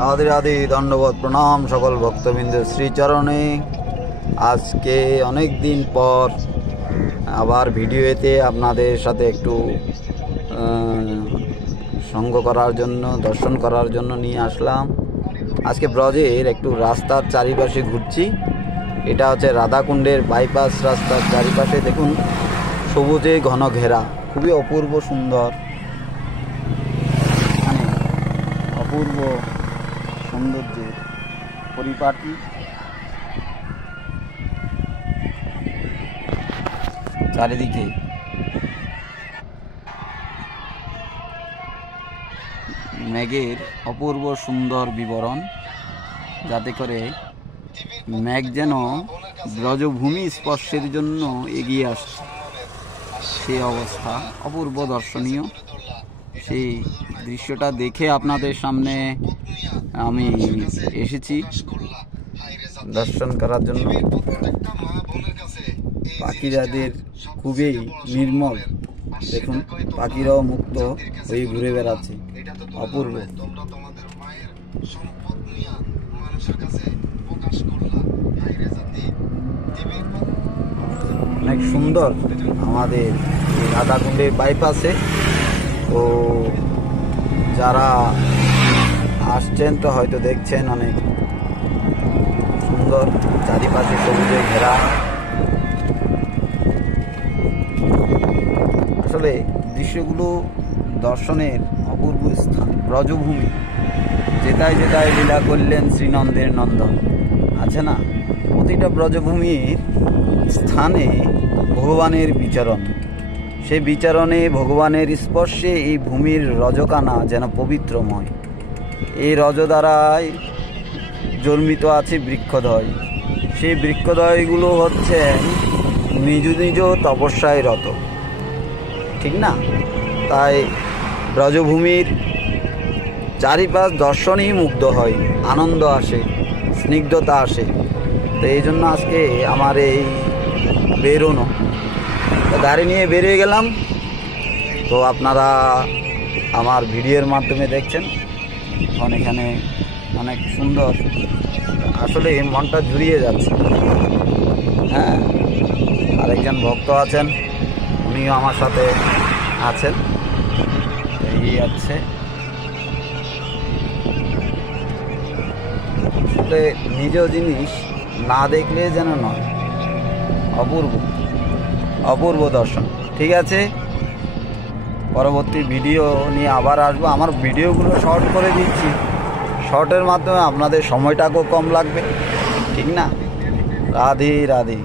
রাধে রাধে, দণ্ডবত প্রণাম সকল ভক্তবৃন্দের শ্রীচরণে। আজকে অনেক দিন পর আবার ভিডিওতে আপনাদের সাথে একটু সঙ্গ করার জন্য, দর্শন করার জন্য নিয়ে আসলাম। আজকে ব্রজের একটু রাস্তার চারিপাশে ঘুরছি। এটা হচ্ছে রাধাকুণ্ডের বাইপাস রাস্তার চারিপাশে দেখুন সবুজে ঘন ঘেরা, খুবই অপূর্ব সুন্দর, অপূর্ব সৌন্দর্যের পরিপাটি। চারিদিকে মেঘের অপূর্ব সুন্দর বিবরণ, যাতে করে মেঘ যেন ব্রজভূমি স্পর্শের জন্য এগিয়ে আসছে, সে অবস্থা অপূর্ব দর্শনীয়। সেই দৃশ্যটা দেখে আপনাদের সামনে আমি এসেছি দর্শন করার জন্য। পাখিরাদের খুবই নির্মল, দেখুন পাখিরাও মুক্ত হয়ে ঘুরে বেড়াচ্ছে, অপূর্ব। অনেক সুন্দর আমাদের রাধাকুণ্ডের বাইপাসে। তো যারা আসছেন তো হয়তো দেখছেন অনেক সুন্দর, চারিপাশে সবুজে ঘেরা। আসলে দৃশ্যগুলো দর্শনের অপূর্ব স্থান। ব্রজভূমি, যেটাই যেটাই লীলা করলেন শ্রীনন্দের নন্দন, আছে না, প্রতিটা ব্রজভূমির স্থানে ভগবানের বিচরণ। সেই বিচরণে ভগবানের স্পর্শে এই ভূমির রজকানা যেন পবিত্রময়। এই রজ দ্বারায় জন্মিত আছে বৃক্ষদ্বয়। সেই বৃক্ষদ্বয়গুলো হচ্ছে নিজ নিজ তপস্যায় রত, ঠিক না? তাই ব্রজভূমির চারিপাশ দর্শনেই মুগ্ধ হয়, আনন্দ আসে, স্নিগ্ধতা আসে। তো এই জন্য আজকে আমার এই বেরোনো, গাড়ি নিয়ে বেরিয়ে গেলাম। তো আপনারা আমার ভিডিওর মাধ্যমে দেখছেন এখন এখানে অনেক সুন্দর, আসলে মনটা জুড়িয়ে যাচ্ছে। হ্যাঁ, আরেকজন ভক্ত আছেন, উনিও আমার সাথে আছেন, এই আছে। আসলে নিজ জিনিস না দেখলে যেন নয়, অপূর্ব অপূর্ব দর্শন। ঠিক আছে, পরবর্তী ভিডিও নিয়ে আবার আসবো। আমার ভিডিওগুলো শর্ট করে দিচ্ছি, শর্টের মাধ্যমে আপনাদের সময়টাকেও কম লাগবে, ঠিক না? রাধে রাধে।